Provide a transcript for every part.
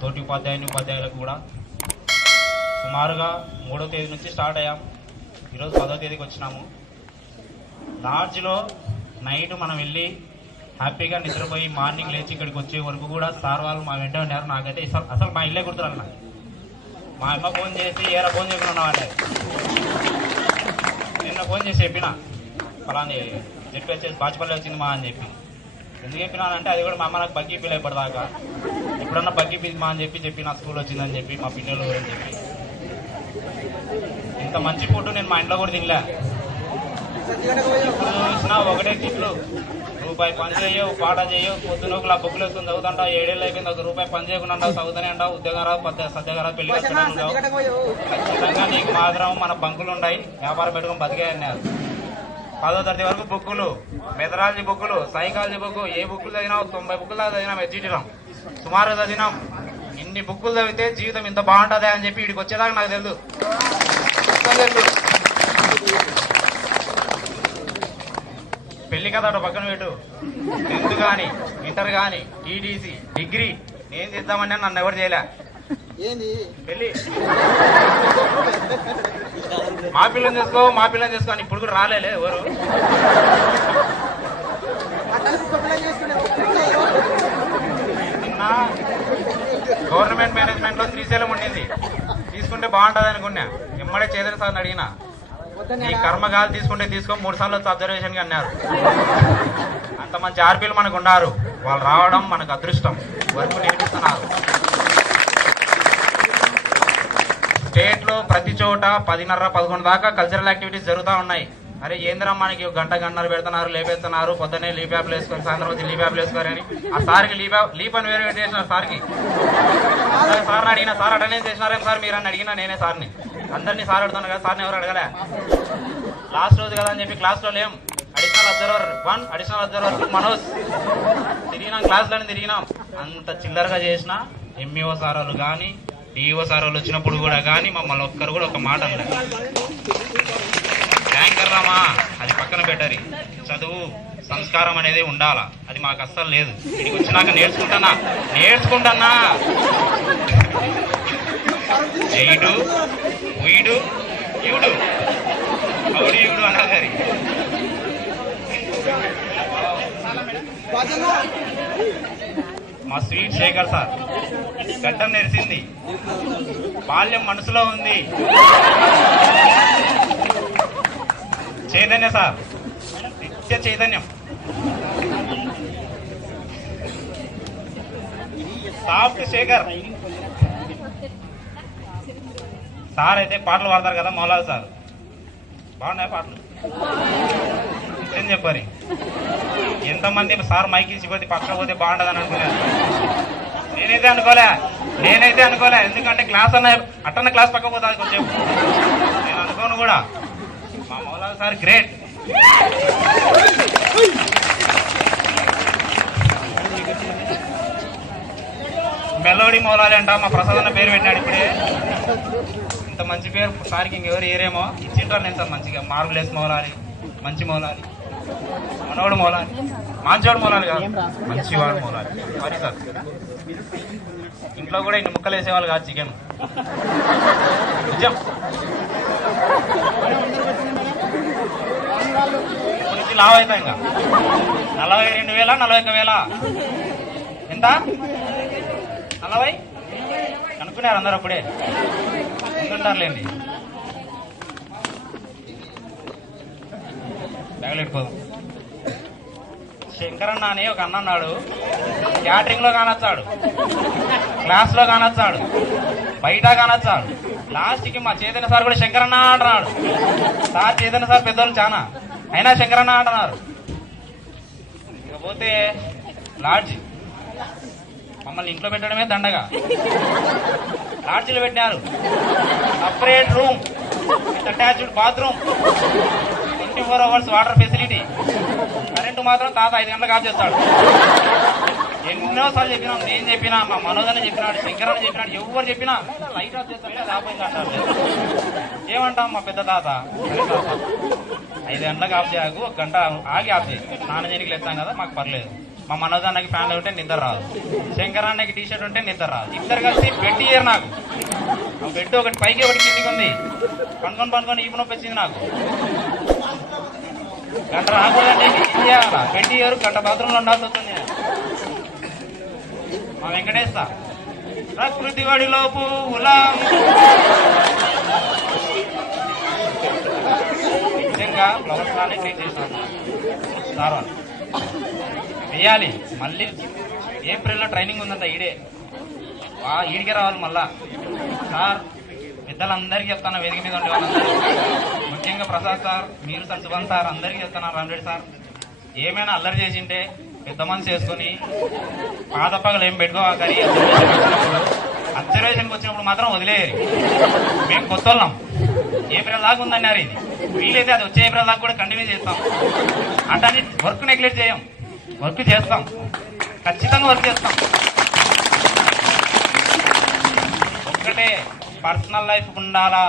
తోటి ఉపాధ్యాయుని ఉపాధ్యాయులకు కూడా సుమారుగా మూడో తేదీ నుంచి స్టార్ట్ అయ్యాం. ఈరోజు పదో తేదీకి వచ్చినాము. లార్జ్లో నైట్ మనం వెళ్ళి హ్యాపీగా నిద్రపోయి మార్నింగ్ లేచి ఇక్కడికి వచ్చే వరకు కూడా సార్ వాళ్ళు మా వెంట ఉన్నారు. నాకైతే అసలు అసలు మా ఇల్లే గుర్తురాలి నాకు. మా అమ్మ ఫోన్ చేసి ఏరా ఫోన్ చెప్పిన నిన్న ఫోన్ చేసి చెప్పిన. ఫలాని చెప్పి వచ్చేసి బాచుపల్లి వచ్చింది మా అని చెప్పి. ఎందుకు చెప్పినానంటే అది కూడా మా అమ్మ నాకు బగ్గి పిల్ల ఇప్పటిదాకా ఎప్పుడన్నా పిల్లి మా అని చెప్పి చెప్పి నా స్కూల్ వచ్చిందని చెప్పి మా పిల్లలు అని చెప్పి. ఇంత మంచి ఫుడ్ నేను మా ఇంట్లో కూడా తినలే. ఎప్పుడు చూసినా ఒకటే తిట్లు. రూపాయి పని చేయవు పాట చేయవు పొద్దున ఒకలా బుక్కులు వస్తుంది చదువుతుంటా ఏడేళ్ళు అయిపోయింది ఒక రూపాయి పని చేయకుండా ఉండవు చదువుతూనే ఉండవు ఉద్యోగం రావు పెద్ద సత్యగారా పెళ్ళి ఖచ్చితంగా నీకు మాత్రం మన బంకులు ఉన్నాయి వ్యాపారం పెట్టుకుని బతికాయన్నారు పదో తరగతి వరకు బుక్కులు మెథడాలజీ బుక్కులు సైకాలజీ బుక్ ఏ బుక్కులు చదివినా తొంభై బుక్కులు దాకా చదివినాం ఎడ్జిటినాం సుమారు చదివినాం. ఇన్ని బుక్కులు చదివితే జీవితం ఇంత బాగుంటుందా అని చెప్పి వీడికి వచ్చేదాకా నాకు తెలుసు పెళ్ళి కథ పక్కన పెట్టు. టెన్త్ కానీ ఇంటర్ కానీ టీడీసీ డిగ్రీ నేను చేద్దామని నన్ను ఎవరు చేయలే. ఏంది? మా పిల్లని చేసుకో మా పిల్లని చేసుకో అని ఇప్పుడు కూడా రాలేలే ఎవరు? గవర్నమెంట్ మేనేజ్మెంట్లో శ్రీశైలం ఉండింది. తీసుకుంటే బాగుంటది అనుకున్నా. ఎమ్మడే చేదర సార్ అడిగిన. నీ కర్మగాలు తీసుకుంటే తీసుకో మూడు సార్లు వచ్చి అబ్జర్వేషన్గా అన్నారు. అంత మంచి ఆర్పీలు మనకు ఉన్నారు. వాళ్ళు రావడం మనకు అదృష్టం. వర్క్ నేర్పిస్తున్నారు. స్టేట్లో ప్రతి చోట పదిన్నర పదకొండు దాకా కల్చరల్ యాక్టివిటీస్ జరుగుతూ ఉన్నాయి. అరే ఏంద్రా మనకి గంట గంటన్నర పెడుతున్నారు లేపేస్తున్నారు పొద్దున్నే లీప్ యాప్లు వేసుకొని సాయంత్రం వచ్చి లీప్ యాప్లు అని. ఆ సార్కి లీప్ లీప్ అని వేరే చేసిన సార్కి. సార్ని అడిగిన సార్ అటెండెన్స్ చేసినారేం సార్ మీరు అని అడిగినా నేనే సార్ని. అందరినీ సార్ అడుగుతాను కదా సార్ని ఎవరు అడగలే? లాస్ట్ రోజు కదా అని చెప్పి క్లాస్లో లేం. Additional observer one additional observer two Manoj. తిరిగినాం క్లాస్లోనే తిరిగినాం. అంత చిల్లరగా చేసిన ఎంఈఓ సార్ వాళ్ళు కానీ డిఓ సార్ వాళ్ళు వచ్చినప్పుడు కూడా కానీ మమ్మల్ని ఒక్కరు కూడా ఒక మాట అనలేదు ట్యాంకర్ రామా. అది పక్కన పెట్టరి. చదువు సంస్కారం అనేది ఉండాలా? అది మాకు అస్సలు లేదు. ఇక్కడికి వచ్చినాక నేర్చుకుంటానా? నేర్చుకుంటానా? జైడు ఉయిడు ఇవుడు అవుడు ఇవుడు అన్నారు గారి మా స్వీట్ శేఖర్ సార్. గడ్డం నెరిసింది. బాల్యం మనసులో ఉంది. చైతన్య సార్. నిత్య చైతన్యం. సాఫ్ట్ శేఖర్. సార్ అయితే పాటలు పాడతారు కదా మౌలాలి సార్. బాగున్నాయి పాటలు? ఏం చెప్పారు ఎంతమంది సార్ మైక్ ఇచ్చిపోతే పక్కన పోతే బాగుండదని అనుకున్నాను నేనైతే అనుకోలే. నేనైతే అనుకోలే. ఎందుకంటే క్లాస్ అన్న అట్టన్న క్లాస్ పక్క పోతుంది కొంచెం నేను అనుకోను కూడా. మా Moulali sir great. Melody Moulali అంట మా ప్రసాద్ అన్న పేరు పెట్టాడు ఇప్పుడే. ఇంత మంచి పేరు సార్కి ఇంకెవరు ఏరేమో. ఇచ్చింటారు నేను సార్ మంచిగా. మార్బులేస్ మౌలాలి. మంచి మౌలాలి. మనోడు మౌలాలి. మంచోడు మౌలాలి కాదు. మంచివాడు మౌలాలి. మరి సార్ ఇంట్లో కూడా ఇన్ని ముక్కలు వేసేవాళ్ళు కాదు చికెన్. నిజం. నుంచి లావ్ అవుతా ఇంకా. నలభై రెండు వేల నలభై ఒక వేల? ఎంత? నలభై? కనుక్కున్నారు అందరు అప్పుడే. ముందుంటారులేండి బ్యాగులు శంకరన్న అని ఒక అన్న అన్నాడు క్యాటరింగ్లో కానొచ్చాడు. క్లాస్లో కానొచ్చాడు. బయట కానొచ్చాడు. లాస్ట్కి మా చైతన్య సార్ కూడా శంకరన్న అంటున్నాడు. సార్ చైతన్య సార్ పెద్దోళ్ళు చాలా అయినా శంకరన్న అంటున్నారు. ఇకపోతే లాడ్జ్. మమ్మల్ని ఇంట్లో పెట్టడమే దండగా. లాడ్జీలు పెట్టినారు. Separate room with attached bathroom twenty four hours water facility. Current మాత్రం తాత ఐదు గంటలకు ఆఫ్ చేస్తాడు. ఎన్నోసార్లు చెప్పినాం నేను చెప్పినా మా మనోజ్ అని చెప్పినాడు శంకర్ అని చెప్పినాడు ఎవరు చెప్పినా లైట్ ఆఫ్ చేస్తాడు అది అంటారు ఏమంటాం మా పెద్ద తాత? ఐదు గంటలకు ఆఫ్ చేయకు ఒక గంట ఆగి ఆఫ్ చేయి. నాన్న చేయడానికి లేస్తాం కదా మాకు పర్లేదు. మా మనోజ్ అన్నకి ఫ్యాన్లు ఉంటే నిద్ర రాదు. శంకర్ అన్నకి టీ షర్ట్ ఉంటే నిద్ర రాదు. ఇద్దరు కలిసి బెడ్ ఇయ్యరు నాకు. బెడ్ ఒకటి పైకి ఒకటి కిందికి ఉంది. పనుకొని పనుకొని ఈపు నొప్పి వచ్చింది నాకు. గంట రాకూడదండి ఏం చేయాలా గంట బాత్రూంలో ఉండాల్సి వస్తుంది. మా వెంకటేశ ప్రకృతి వడిలో పువ్వులా నిజంగా ఫ్లవర్స్ లానే ట్రీట్ చేశాను. సార్ వేయాలి మళ్ళీ ఏప్రిల్లో ట్రైనింగ్ ఉందంట ఈడే. ఈడికే రావాలి మళ్ళా. సార్ పెద్దలందరికీ చెప్తాను వేదిక మీద ఉండే ముఖ్యంగా ప్రసాద్ సార్ మీరు సార్ సార్ అందరికీ చెప్తాను రండి సార్. ఏమైనా అల్లరి చేసింటే పెద్ద మనసు చేసుకొని పాదపగలు ఏం పెట్టుకోవాలి అబ్జర్వేషన్కి వచ్చినప్పుడు మాత్రం వదిలేయరు మేము కొత్త వాళ్ళం. ఏప్రిల్ దాకా ఉందన్నారు ఇది. వీలైతే అది వచ్చే ఏప్రిల్ దాకా కూడా కంటిన్యూ చేస్తాం. అటని వర్క్ నెగ్లెక్ట్ చేయం. వర్క్ చేస్తాం. ఖచ్చితంగా వర్క్ చేస్తాం. ఒక్కటే పర్సనల్ లైఫ్ ఉండాలా?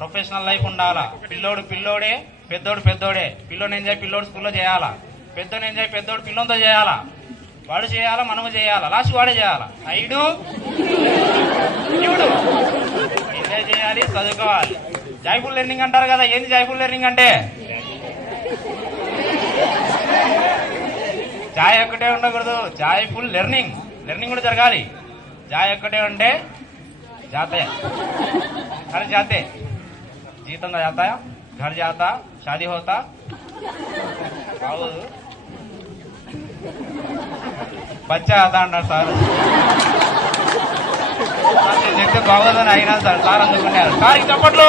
ప్రొఫెషనల్ లైఫ్ ఉండాలా? పిల్లోడు పిల్లోడే పెద్దోడు పెద్దోడే. పిల్లోని ఎంజాయ్ పిల్లోడు స్కూల్లో చేయాలా? పెద్దోని ఎంజాయ్ పెద్దోడు పిల్లంతో చేయాలా? వాడు చేయాలా మనము చేయాలా? లాస్ట్ వాడే చేయాలా? ఐడు. ఎంజాయ్ చేయాలి చదువుకోవాలి. జాయ్ఫుల్ లెర్నింగ్ అంటారు కదా ఏంది జాయ్ఫుల్ లెర్నింగ్ అంటే? జాయ్ ఒక్కటే ఉండకూడదు జాయ్ ఫుల్ లెర్నింగ్. లెర్నింగ్ కూడా జరగాలి. జాయ్ ఒక్కటే ఉంటే జాతే. అరే జాతే. జీతం जाता घर जाता शादी होता బాగోదు బచ్చా అదా అన్నారు సార్ సార్ నేను చెప్తే బాగోదని అయినా సార్ సార్ అందుకున్నారు సార్ ఇంక చప్పట్లు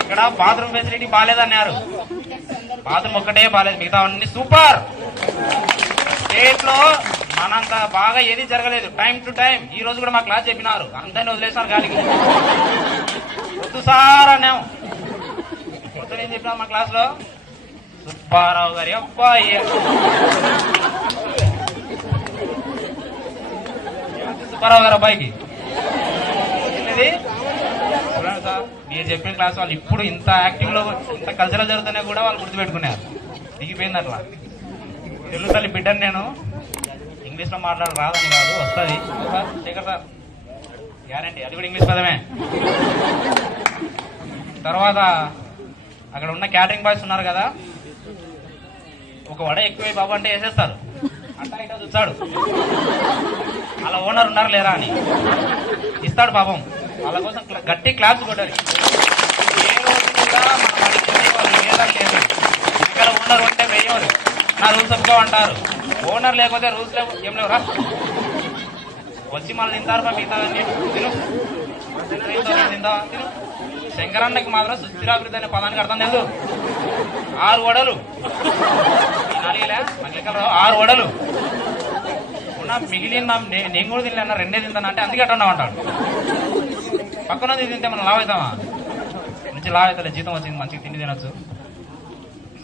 ఇక్కడ బాత్రూమ్ ఫెసిలిటీ బాగాలేదన్నారు బాత్రూమ్ ఒక్కటే బాగాలేదు మిగతా అన్ని సూపర్ స్టేట్ లో మనంత బాగా ఏది జరగలేదు. టైం టు టైం ఈ రోజు కూడా మా క్లాస్ చెప్పినారు. అందరిని వదిలేసాను గాలికి. వద్దు సార్ అన్నాం. పొద్దున ఏం చెప్పినా మా క్లాస్లో? సుబ్బారావు గారి అబ్బాయి. సుబ్బారావు గారు అబ్బాయికి? చూడండి సార్ మీరు చెప్పిన క్లాస్ వాళ్ళు ఇప్పుడు ఇంత యాక్టివ్లో ఇంత కల్చరల్ జరుగుతున్నా కూడా వాళ్ళు గుర్తుపెట్టుకున్నారు. దిగిపోయింది అట్లా తెలుగు తల్లి బిడ్డను నేను. ఇంగ్లీష్లో మాట్లాడ రాదని కాదు వస్తుంది. Sir Shekar sir guarantee. అది కూడా ఇంగ్లీష్ పదమే. తర్వాత అక్కడ ఉన్న క్యాటరింగ్ బాయ్స్ ఉన్నారు కదా ఒక వడ ఎక్కువై బాబు అంటే వేసేస్తారు. అంటా ఇటా చూస్తాడు అలా ఓనర్ ఉన్నారు లేరా అని. ఇస్తాడు పాపం. వాళ్ళ కోసం గట్టి క్లాప్స్ కొట్టారు ఏ రోజు కూడా మనం వాళ్ళు వేయడం లేదు. ఇక్కడ ఓనర్ ఉంటే వేయరు. నా రూల్స్ ఒప్పుకో అంటారు. ఓనర్ లేకపోతే రూల్స్ లేవు. ఏం లేవురా? వచ్చి మళ్ళీ తింటారు బా మిగతా తిను. తింటా, తిను. శంకరన్నకి మాత్రం సుస్థిరాభివృద్ధి అనే పదానికి అర్థం లేదు ఆరు వడలు. ఆరు వడలు. ఉన్న మిగిలిన నేను కూడా తినలేనా రెండే తింటాను అంటే అందుకే అట్లా అంటాడు. పక్కన తింటే మనం లావ్ అవుతామా? మంచి లావ్ అవుతుంది జీతం వచ్చింది మంచిగా తిండి తినొచ్చు.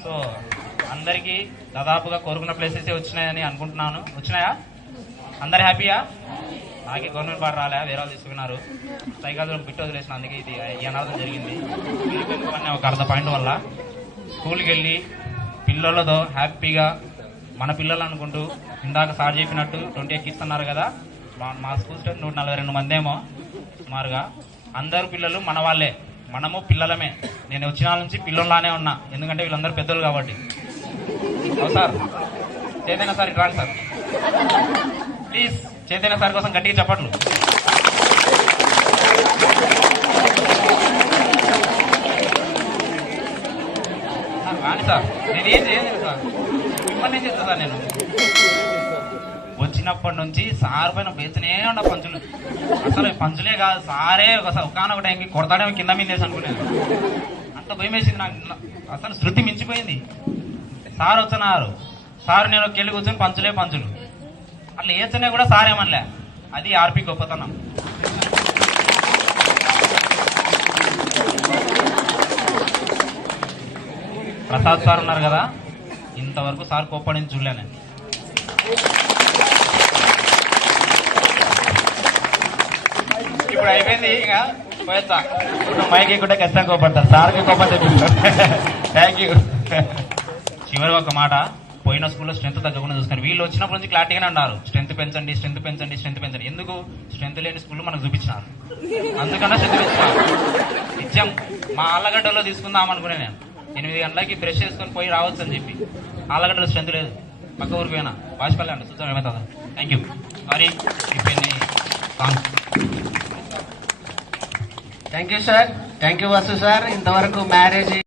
సో అందరికీ దాదాపుగా కోరుకున్న ప్లేసెస్ వచ్చినాయని అనుకుంటున్నాను. వచ్చినాయా? అందరు హ్యాపీయా? నాకే గవర్నమెంట్ పాట రాలే వేరే వాళ్ళు తీసుకున్నారు. సైకాలజీ బిట్ వదిలేసిన అందుకే ఇది ఈ అనాథం జరిగింది. అనే ఒక అర్ధ పాయింట్ వల్ల స్కూల్కి వెళ్ళి పిల్లలతో హ్యాపీగా మన పిల్లలు అనుకుంటూ ఇందాక సార్ చెప్పినట్టు ట్వంటీ ఎక్కిస్తున్నారు కదా. మా- మా స్కూల్ స్టూడెంట్ నూట నలభై రెండు మంది ఏమో సుమారుగా అందరు పిల్లలు మన వాళ్ళే. మనము పిల్లలమే. నేను వచ్చిన నుంచి పిల్లల్లానే ఉన్నా. ఎందుకంటే వీళ్ళందరూ పెద్దలు కాబట్టి. సార్ చైతన్య సార్ ఇటు రాండి సార్. ప్లీజ్ చైతన్య సార్ కోసం గట్టిగా చెప్పట్లు. సార్, రాండి సార్. నేను ఏం చేయలేదు సార్. మిమ్మల్ని చేస్తా సార్ నేను. వచ్చినప్పటి నుంచి సార్ పైన బేతనే ఉన్న పంచులు. అసలు పంచులే కాదు సారే ఒక ఒకనొక టైంకి కొడతాడేమో కింద మీద వేసి అనుకునేది. అంత భయం వేసింది నాకు. అసలు శృతి మించిపోయింది. సార్ వచ్చినారు సార్ నేను వెళ్ళి కూర్చొని పంచులే పంచులు. అట్లా ఏచనే కూడా సార్ ఏమనలే. అది ఆర్పి గొప్పతనం. ప్రసాద్ సార్ ఉన్నారు కదా? ఇంతవరకు సార్ కోప్పడించి చూడలేను ఇప్పుడు అయిపోయింది ఇక. పోయొచ్చా ఇప్పుడు మైకి కూడా ఖచ్చితంగా కోపడతారు సార్కి కోపం తెప్పిస్తారు థ్యాంక్ యూ చివరి ఒక మాట పోయిన స్కూల్లో స్ట్రెంత్ తగ్గకుండా చూసుకొని వీళ్ళు వచ్చినప్పటి నుంచి క్లారిటీగానే అన్నారు స్ట్రెంత్ పెంచండి స్ట్రెంత్ పెంచండి స్ట్రెంత్ పెంచండి. ఎందుకు? స్ట్రెంత్ లేని స్కూల్ మనకు చూపించినారు. అందుకన్నా స్ట్రెంత్ పెంచినారు నిత్యం మా ఆళ్ళగడ్డలో తీసుకుందాం అనుకునే నేను. ఎనిమిది గంటలకి బ్రష్ చేసుకొని పోయి రావచ్చు అని చెప్పి. ఆళ్ళగడ్డలో స్ట్రెంత్ లేదు. పక్క ఊరికి పోయినా. వాజ్పేయి అండి చూద్దాం ఏమవుతుందా థ్యాంక్ యూ సారీ ఈ thank you sir thank you Vasu sir ఇంతవరకు మ్యారేజ్